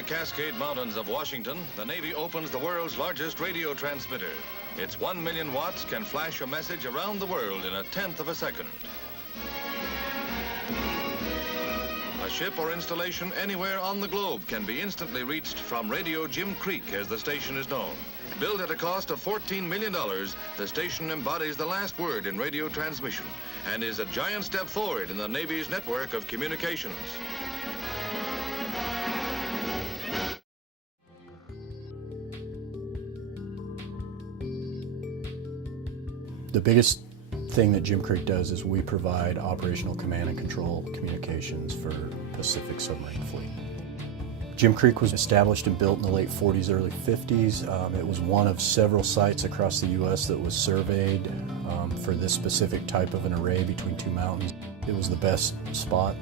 the Cascade Mountains of Washington, the Navy opens the world's largest radio transmitter. Its 1 million watts can flash a message around the world in a tenth of a second. A ship or installation anywhere on the globe can be instantly reached from Radio Jim Creek, as the station is known. Built at a cost of $14 million, the station embodies the last word in radio transmission and is a giant step forward in the Navy's network of communications. The biggest thing that Jim Creek does is we provide operational command and control communications for Pacific submarine fleet. Jim Creek was established and built in the late 40s, early 50s. It was one of several sites across the U.S. that was surveyed for this specific type of an array between two mountains. It was the best spot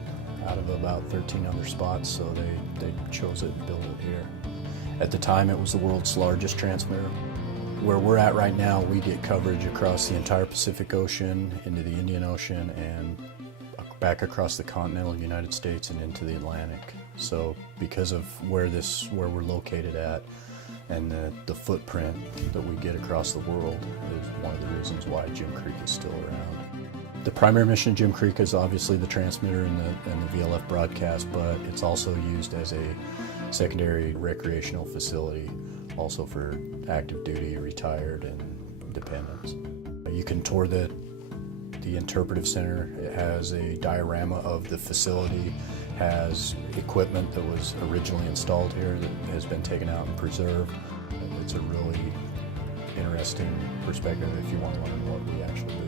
out of about 13 other spots, so they chose it and built it here. At the time, it was the world's largest transmitter. Where we're at right now, we get coverage across the entire Pacific Ocean, into the Indian Ocean, and back across the continental United States and into the Atlantic. So because of where we're located at and the footprint that we get across the world is one of the reasons why Jim Creek is still around. The primary mission of Jim Creek is obviously the transmitter and the VLF broadcast, but it's also used as a secondary recreational facility, also for active duty, retired, and dependents. You can tour the interpretive center. It has a diorama of the facility, has equipment that was originally installed here that has been taken out and preserved. It's a really interesting perspective if you want to learn what we actually do.